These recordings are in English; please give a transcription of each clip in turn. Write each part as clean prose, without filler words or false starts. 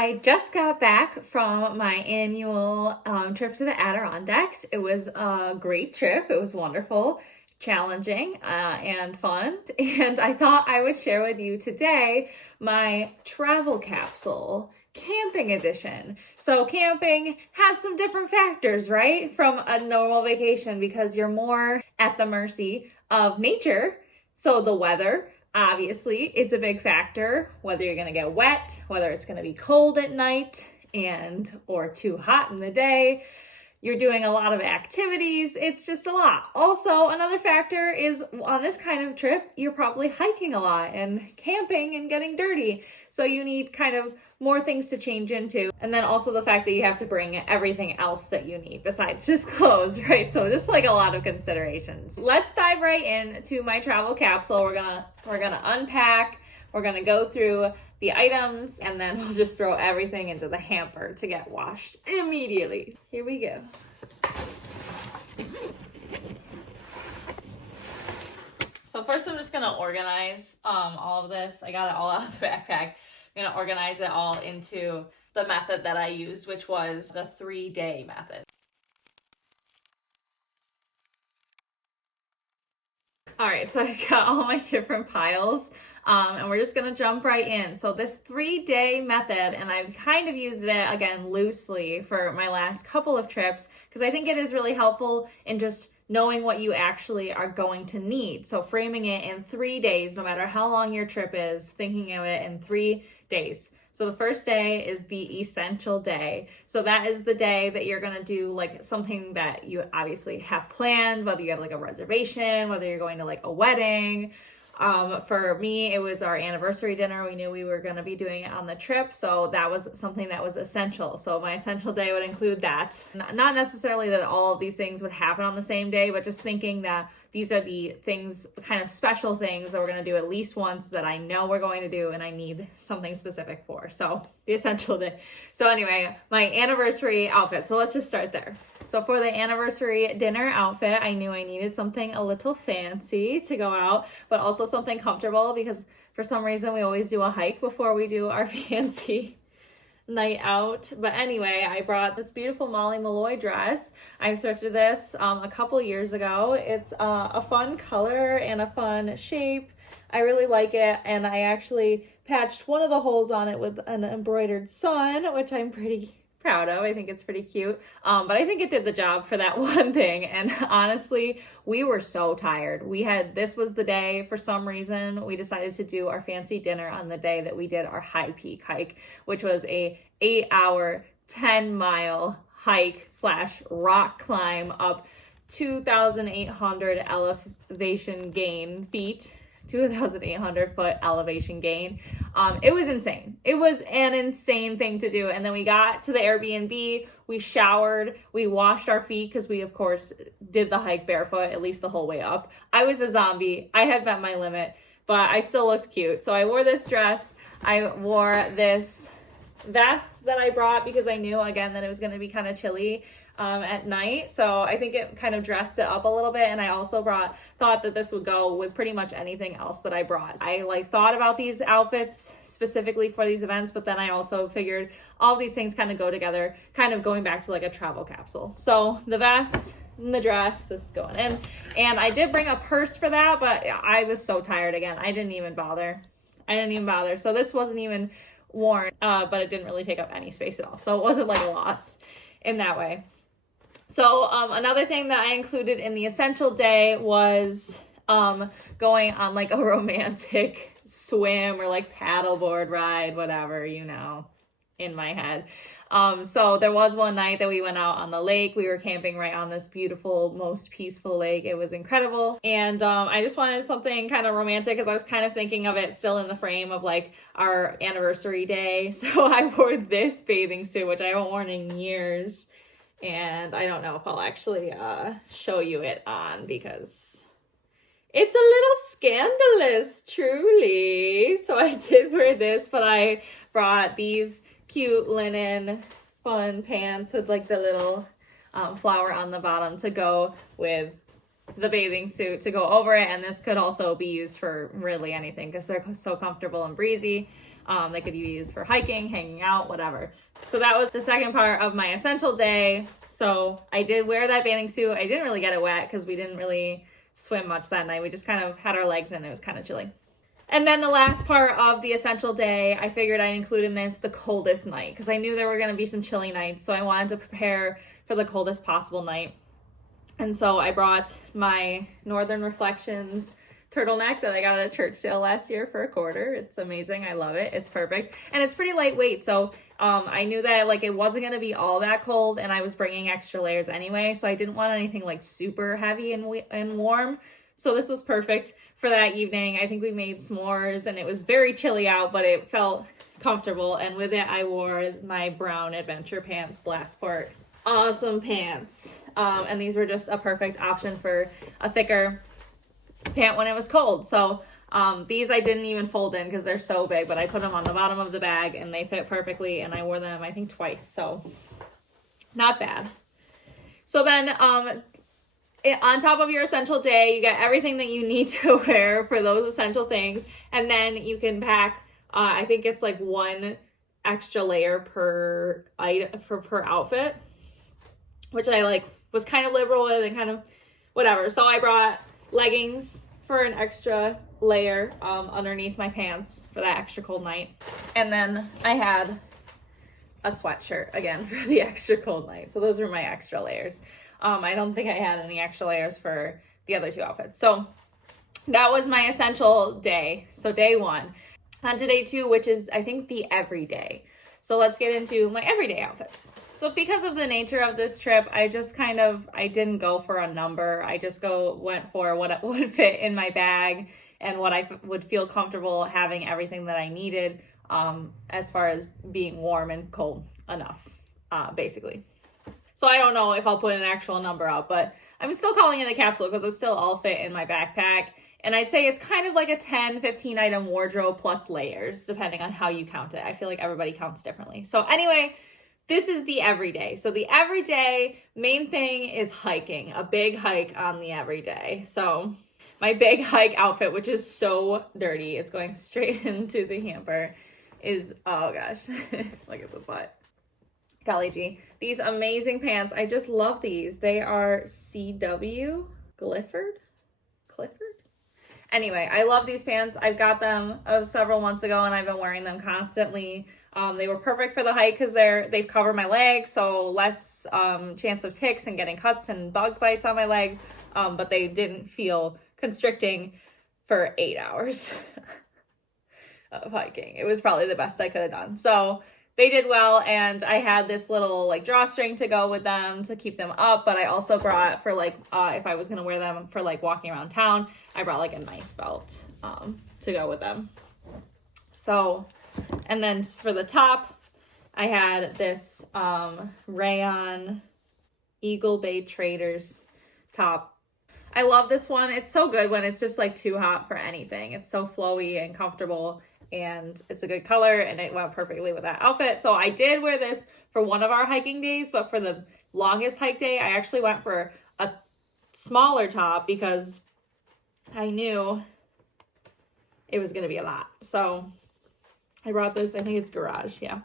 I just got back from my annual trip to the Adirondacks. It was a great trip. It was wonderful, challenging, and fun. And I thought I would share with you today my travel capsule camping edition. So camping has some different factors, right? From a normal vacation because you're more at the mercy of nature. So the weather obviously is a big factor, whether you're going to get wet, whether it's going to be cold at night or too hot in the day. You're doing a lot of activities. It's just a lot. Also, another factor is on this kind of trip, you're probably hiking a lot and camping and getting dirty. So you need kind of more things to change into. And then also the fact that you have to bring everything else that you need besides just clothes, right? So just like a lot of considerations. Let's dive right into my travel capsule. We're gonna unpack, we're gonna go through the items, and then we'll just throw everything into the hamper to get washed immediately. Here we go. So first I'm just gonna organize all of this. I got it all out of the backpack. I'm gonna organize it all into the method that I used, which was the 3-day method. All right, so I got all my different piles, and we're just gonna jump right in. So this 3-day method, and I've kind of used it again loosely for my last couple of trips, because I think it is really helpful in just knowing what you actually are going to need. So framing it in 3 days, no matter how long your trip is, thinking of it in 3 days. So the first day is the essential day. So that is the day that you're gonna do like something that you obviously have planned, whether you have like a reservation, whether you're going to like a wedding. For me, it was our anniversary dinner. We knew we were going to be doing it on the trip, so that was something that was essential. So my essential day would include that. Not necessarily that all of these things would happen on the same day, but just thinking that these are the things, kind of special things that we're going to do at least once that I know we're going to do and I need something specific for. So the essential day. So anyway, my anniversary outfit. So let's just start there. So for the anniversary dinner outfit, I knew I needed something a little fancy to go out, but also something comfortable because for some reason we always do a hike before we do our fancy night out. But anyway, I brought this beautiful Molly Malloy dress. I thrifted this a couple years ago. It's a fun color and a fun shape. I really like it, and I actually patched one of the holes on it with an embroidered sun, which I'm pretty proud of. I think it's pretty cute. But I think it did the job for that one thing. And honestly, we were so tired. This was the day, for some reason, we decided to do our fancy dinner on the day that we did our high peak hike, which was a 8-hour, 10-mile hike / rock climb up 2,800 elevation gain feet. 2,800 foot elevation gain. It was insane. It was an insane thing to do. And then we got to the Airbnb, we showered, we washed our feet because we of course did the hike barefoot at least the whole way up. I was a zombie. I had met my limit, but I still looked cute. So I wore this dress. I wore this vest that I brought because I knew again that it was going to be kind of chilly at night. So I think it kind of dressed it up a little bit. And I also thought that this would go with pretty much anything else that I brought. I thought about these outfits specifically for these events, but then I also figured all these things kind of go together, kind of going back to like a travel capsule. So the vest and the dress, this is going in. And I did bring a purse for that, but I was so tired again. I didn't even bother. So this wasn't even worn, but it didn't really take up any space at all. So it wasn't like a loss in that way. So another thing that I included in the essential day was going on like a romantic swim or like paddleboard ride, whatever, in my head. So there was one night that we went out on the lake. We were camping right on this beautiful, most peaceful lake. It was incredible. And I just wanted something kind of romantic because I was kind of thinking of it still in the frame of like our anniversary day. So I wore this bathing suit, which I haven't worn in years. And I don't know if I'll actually show you it on because it's a little scandalous, truly. So I did wear this, but I brought these cute linen fun pants with like the little flower on the bottom to go with the bathing suit to go over it. And this could also be used for really anything because they're so comfortable and breezy. They could be used for hiking, hanging out, whatever. So that was the second part of my essential day. So I did wear that bathing suit. I didn't really get it wet because we didn't really swim much that night. We just kind of had our legs in. It was kind of chilly. And then the last part of the essential day, I figured I'd include in this the coldest night because I knew there were going to be some chilly nights. So I wanted to prepare for the coldest possible night. And so I brought my Northern Reflections turtleneck that I got at a church sale last year for $1. It's amazing. I love it. It's perfect. And it's pretty lightweight. So I knew that like it wasn't going to be all that cold and I was bringing extra layers anyway. So I didn't want anything like super heavy and warm. So this was perfect for that evening. I think we made s'mores and it was very chilly out, but it felt comfortable. And with it, I wore my brown adventure pants, Blastport. Awesome pants. And these were just a perfect option for a thicker pant when it was cold. So these I didn't even fold in because they're so big, but I put them on the bottom of the bag and they fit perfectly. And I wore them, I think, twice. So not bad. So then, on top of your essential day, you get everything that you need to wear for those essential things. And then you can pack, I think it's like 1 extra layer per outfit, which I like was kind of liberal with and kind of whatever. So I brought leggings for an extra layer underneath my pants for that extra cold night. And then I had a sweatshirt again for the extra cold night. So those were my extra layers. I don't think I had any extra layers for the other 2 outfits. So that was my essential day. So day 1. On to day 2, which is I think the everyday. So let's get into my everyday outfits. So because of the nature of this trip, I didn't go for a number. I just went for what would fit in my bag and what I would feel comfortable having everything that I needed as far as being warm and cold enough, basically. So I don't know if I'll put an actual number out, but I'm still calling it a capsule because it still all fit in my backpack. And I'd say it's kind of like a 10, 15 item wardrobe plus layers, depending on how you count it. I feel like everybody counts differently. So anyway, this is the everyday. So the everyday main thing is hiking, a big hike on the everyday. So my big hike outfit, which is so dirty, it's going straight into the hamper, is, oh gosh, look at the butt. Golly gee. These amazing pants. I just love these. They are CW Clifford. Anyway, I love these pants. I've got them several months ago and I've been wearing them constantly. They were perfect for the hike because they cover my legs, so less chance of ticks and getting cuts and bug bites on my legs. But they didn't feel constricting for 8 hours of hiking. It was probably the best I could have done. So they did well, and I had this little like drawstring to go with them to keep them up, but I also brought for like if I was gonna wear them for like walking around town, I brought like a nice belt to go with them. So, and then for the top, I had this rayon Eagle Bay Traders top. I love this one. It's so good when it's just like too hot for anything. It's so flowy and comfortable. And it's a good color and it went perfectly with that outfit. So I did wear this for one of our hiking days, but for the longest hike day, I actually went for a smaller top because I knew it was going to be a lot. So I brought this, I think it's Garage, yeah.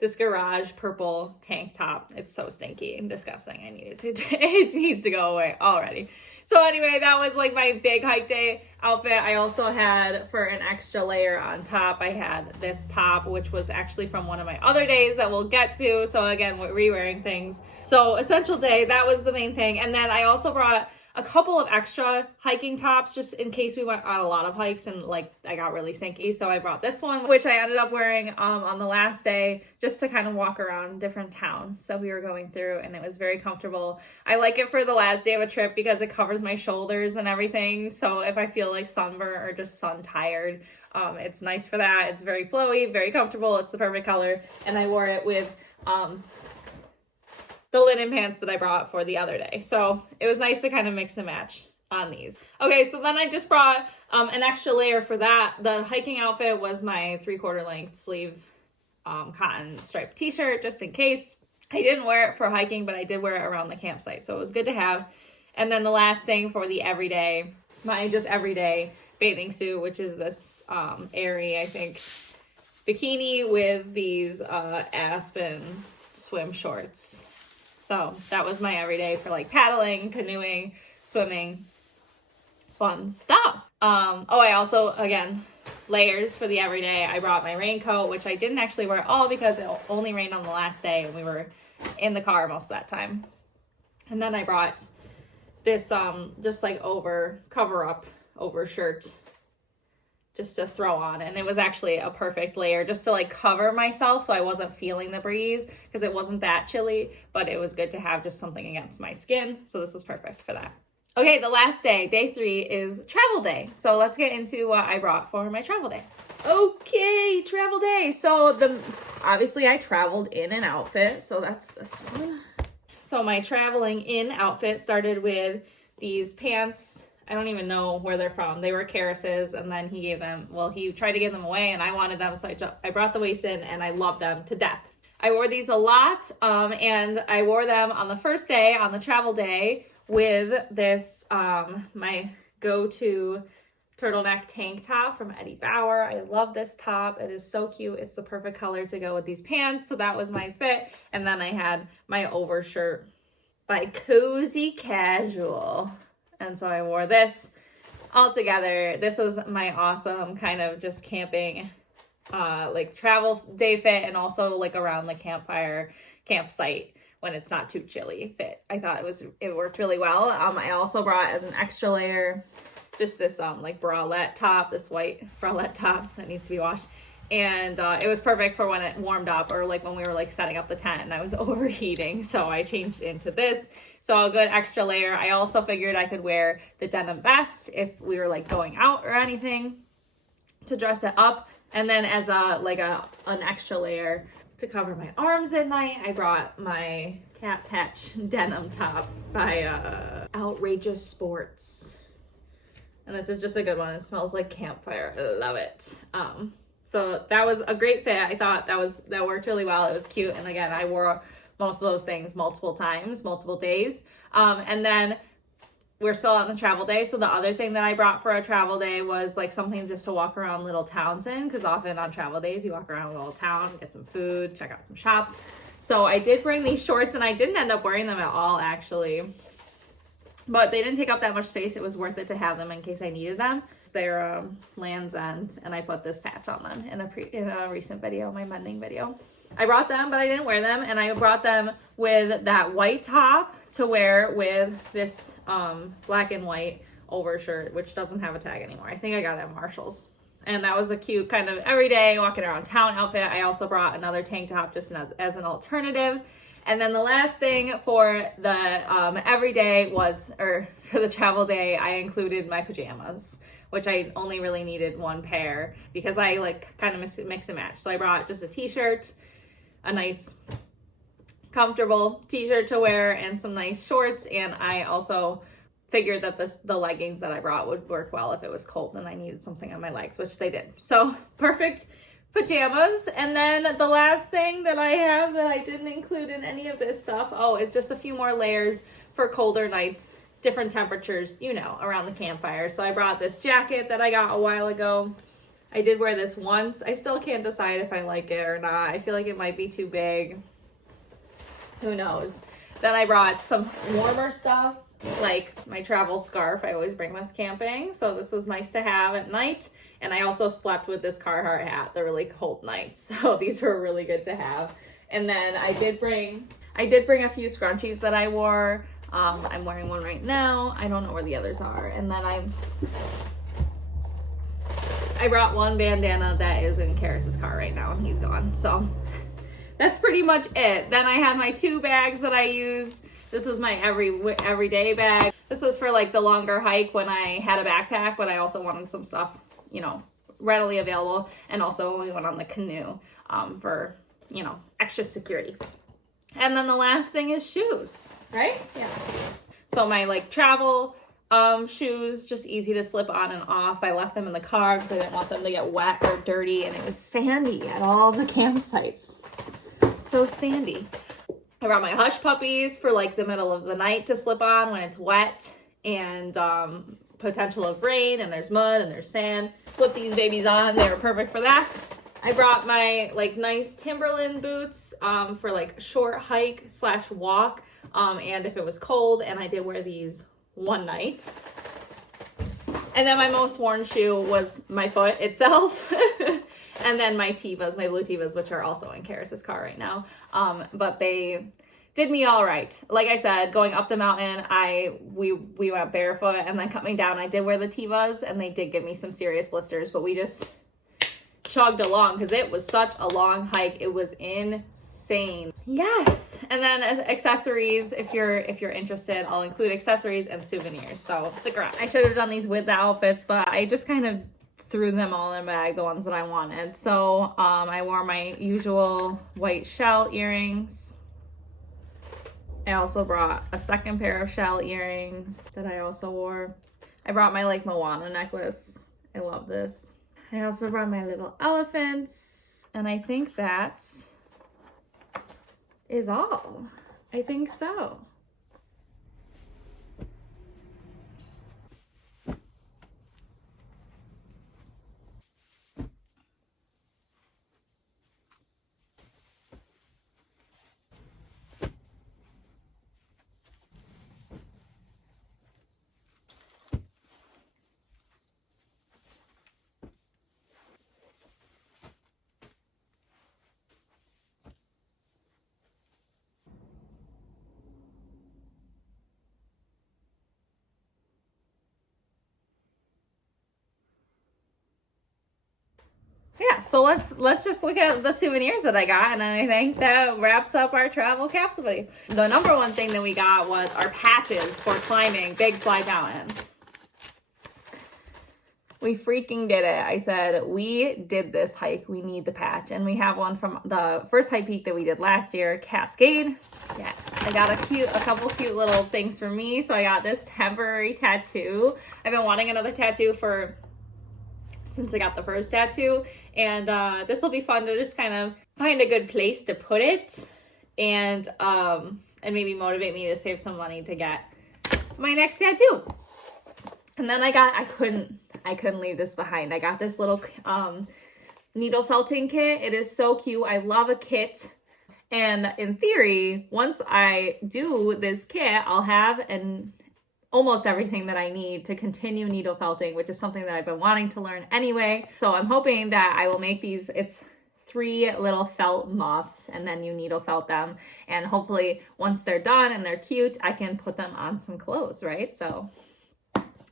This Garage purple tank top. It's so stinky and disgusting. It needs to go away already. So anyway, that was like my big hike day outfit. I also had, for an extra layer on top, I had this top, which was actually from one of my other days that we'll get to. So again, we're re-wearing things. So essential day, that was the main thing. And then I also brought a couple of extra hiking tops just in case we went on a lot of hikes and like I got really stinky. So I brought this one, which I ended up wearing on the last day just to kind of walk around different towns that we were going through, and it was very comfortable. I like it for the last day of a trip because it covers my shoulders and everything. So if I feel like sunburn or just sun tired, it's nice for that. It's very flowy, very comfortable. It's the perfect color. And I wore it with the linen pants that I brought for the other day. So it was nice to kind of mix and match on these. Okay, so then I just brought an extra layer for that. The hiking outfit was my 3/4 length sleeve cotton striped t-shirt, just in case. I didn't wear it for hiking, but I did wear it around the campsite, so it was good to have. And then the last thing for the everyday, my just everyday bathing suit, which is this Aerie, I think, bikini with these Aspen swim shorts. So that was my everyday for like paddling, canoeing, swimming, fun stuff. Oh, I also, again, layers for the everyday. I brought my raincoat, which I didn't actually wear all because it only rained on the last day and we were in the car most of that time. And then I brought this just like cover up over shirt just to throw on, and it was actually a perfect layer just to like cover myself so I wasn't feeling the breeze because it wasn't that chilly, but it was good to have just something against my skin, so this was perfect for that. Okay, the last day, day 3, is travel day. So let's get into what I brought for my travel day. Okay, travel day. So obviously I traveled in an outfit, so that's this one. So my traveling in outfit started with these pants. I don't even know where they're from. They were Karis's, and then he tried to give them away, and I wanted them, so I brought the waist in, and I loved them to death. I wore these a lot, and I wore them on the first day, on the travel day, with this, my go-to turtleneck tank top from Eddie Bauer. I love this top. It is so cute. It's the perfect color to go with these pants, so that was my fit. And then I had my overshirt by Cozy Casual. And so I wore this all together. This was my awesome kind of just camping, like travel day fit, and also like around the campsite when it's not too chilly fit. I thought it worked really well. I also brought as an extra layer just this like bralette top, this white bralette top that needs to be washed. And it was perfect for when it warmed up, or like when we were like setting up the tent and I was overheating. So I changed into this. So a good extra layer. I also figured I could wear the denim vest if we were like going out or anything to dress it up. And then as an extra layer to cover my arms at night, I brought my cat patch denim top by Outrageous Sports. And this is just a good one. It smells like campfire. I love it. So that was a great fit. I thought that worked really well. It was cute. And again, I wore most of those things multiple times, multiple days. And then we're still on the travel day. So the other thing that I brought for a travel day was like something just to walk around little towns in, because often on travel days you walk around a little town, get some food, check out some shops. So I did bring these shorts, and I didn't end up wearing them at all actually, but they didn't take up that much space. It was worth it to have them in case I needed them. They're Land's End, and I put this patch on them in a recent video, my mending video. I brought them, but I didn't wear them, and I brought them with that white top to wear with this black and white overshirt, which doesn't have a tag anymore. I think I got it at Marshall's. And that was a cute kind of everyday walking around town outfit. I also brought another tank top just as an alternative. And then the last thing for the everyday for the travel day, I included my pajamas, which I only really needed one pair because I like kind of mix and match. So I brought just a t-shirt, a nice comfortable t-shirt to wear, and some nice shorts. And I also figured that the leggings that I brought would work well if it was cold and I needed something on my legs, which they did. So perfect pajamas. And then the last thing that I have that I didn't include in any of this stuff, it's just a few more layers for colder nights, different temperatures, around the campfire. So I brought this jacket that I got a while ago. I did wear this once. I still can't decide if I like it or not. I feel like it might be too big. Who knows? Then I brought some warmer stuff, like my travel scarf. I always bring this camping, so this was nice to have at night. And I also slept with this Carhartt hat the really cold nights, so these were really good to have. And then I did bring a few scrunchies that I wore. I'm wearing one right now. I don't know where the others are. And then I brought one bandana that is in Karis's car right now, and he's gone. So that's pretty much it. Then I had my 2 bags that I used. This was my everyday bag. This was for like the longer hike when I had a backpack, but I also wanted some stuff, readily available. And also when we went on the canoe for, extra security. And then the last thing is shoes, right? Yeah. So my like travel shoes, just easy to slip on and off. I left them in the car because I didn't want them to get wet or dirty, and it was sandy at all the campsites. So sandy. I brought my hush puppies for like the middle of the night to slip on when it's wet and potential of rain and there's mud and there's sand. Slip these babies on. They were perfect for that. I brought my like nice Timberland boots for like short hike / walk. And if it was cold, and I did wear these one night. And then my most worn shoe was my foot itself. And then my Tevas, my blue Tevas, which are also in Karis's car right now. But they did me all right. Like I said, going up the mountain, we went barefoot, and then coming down, I did wear the Tevas, and they did give me some serious blisters, but we just chugged along because it was such a long hike. It was insane. Yes. And then accessories, if you're interested, I'll include accessories and souvenirs. So stick around. I should have done these with the outfits, but I just kind of threw them all in a bag, the ones that I wanted. So I wore my usual white shell earrings. I also brought a second pair of shell earrings that I also wore. I brought my like Moana necklace. I love this. I also brought my little elephants. And I think that is all. I think so. Yeah, so let's just look at the souvenirs that I got, and I think that wraps up our travel capsule video. The number one thing that we got was our patches for climbing Big Slide Mountain. We freaking did it. I said, we did this hike. We need the patch. And we have one from the first high peak that we did last year, Cascade. Yes, I got a couple cute little things for me. So I got this temporary tattoo. I've been wanting another tattoo since I got the first tattoo. And this will be fun to just kind of find a good place to put it and maybe motivate me to save some money to get my next tattoo. And then I couldn't leave this behind. I got this little needle felting kit. It is so cute. I love a kit. And in theory, once I do this kit, I'll have almost everything that I need to continue needle felting, which is something that I've been wanting to learn anyway. So I'm hoping that I will make these, it's 3 little felt moths, and then you needle felt them. And hopefully once they're done and they're cute, I can put them on some clothes, right? So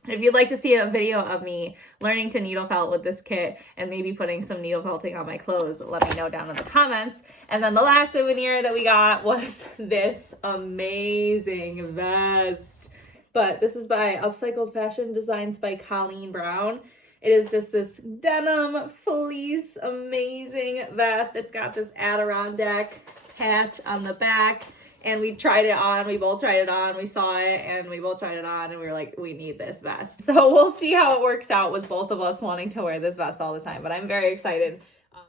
if you'd like to see a video of me learning to needle felt with this kit and maybe putting some needle felting on my clothes, let me know down in the comments. And then the last souvenir that we got was this amazing vest. But this is by Upcycled Fashion, Designs by Colleen Brown. It is just this denim fleece, amazing vest. It's got this Adirondack patch on the back. And we tried it on, we both tried it on, we saw it, and we both tried it on, and we were like, we need this vest. So we'll see how it works out with both of us wanting to wear this vest all the time, but I'm very excited.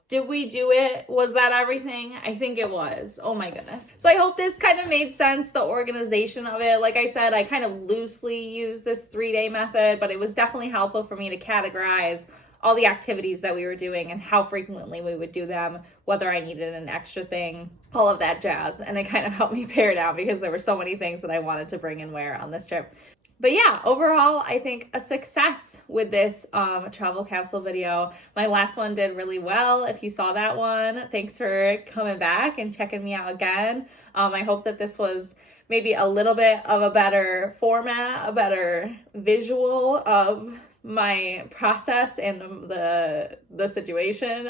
Did we do it? Was that everything? I think it was. Oh my goodness. So I hope this kind of made sense, the organization of it. Like I said, I kind of loosely used this 3-day method, but it was definitely helpful for me to categorize all the activities that we were doing and how frequently we would do them, whether I needed an extra thing, all of that jazz. And it kind of helped me pare down because there were so many things that I wanted to bring and wear on this trip. But yeah, overall, I think a success with this travel capsule video. My last one did really well. If you saw that one, thanks for coming back and checking me out again. I hope that this was maybe a little bit of a better format, a better visual of my process and the situation.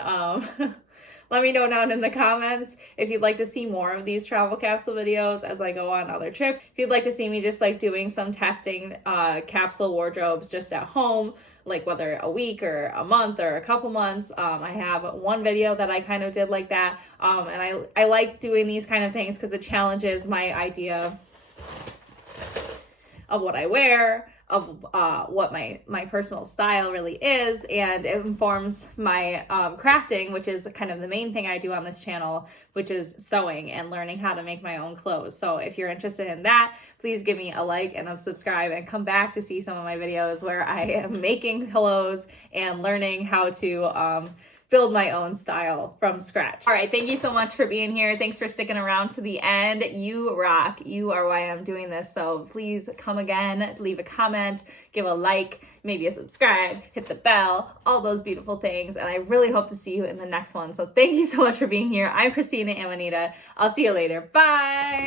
Let me know down in the comments if you'd like to see more of these travel capsule videos as I go on other trips. If you'd like to see me just like doing some testing capsule wardrobes just at home, like whether a week or a month or a couple months, I have one video that I kind of did like that. And I like doing these kind of things because it challenges my idea of what I wear, of what my personal style really is, and it informs my crafting, which is kind of the main thing I do on this channel, which is sewing and learning how to make my own clothes. So if you're interested in that, please give me a like and a subscribe and come back to see some of my videos where I am making clothes and learning how to build my own style from scratch. All right, thank you so much for being here. Thanks for sticking around to the end. You rock. You are why I'm doing this. So please come again, leave a comment, give a like, maybe a subscribe, hit the bell, all those beautiful things. And I really hope to see you in the next one. So thank you so much for being here. I'm Christina Amanita. I'll see you later. Bye.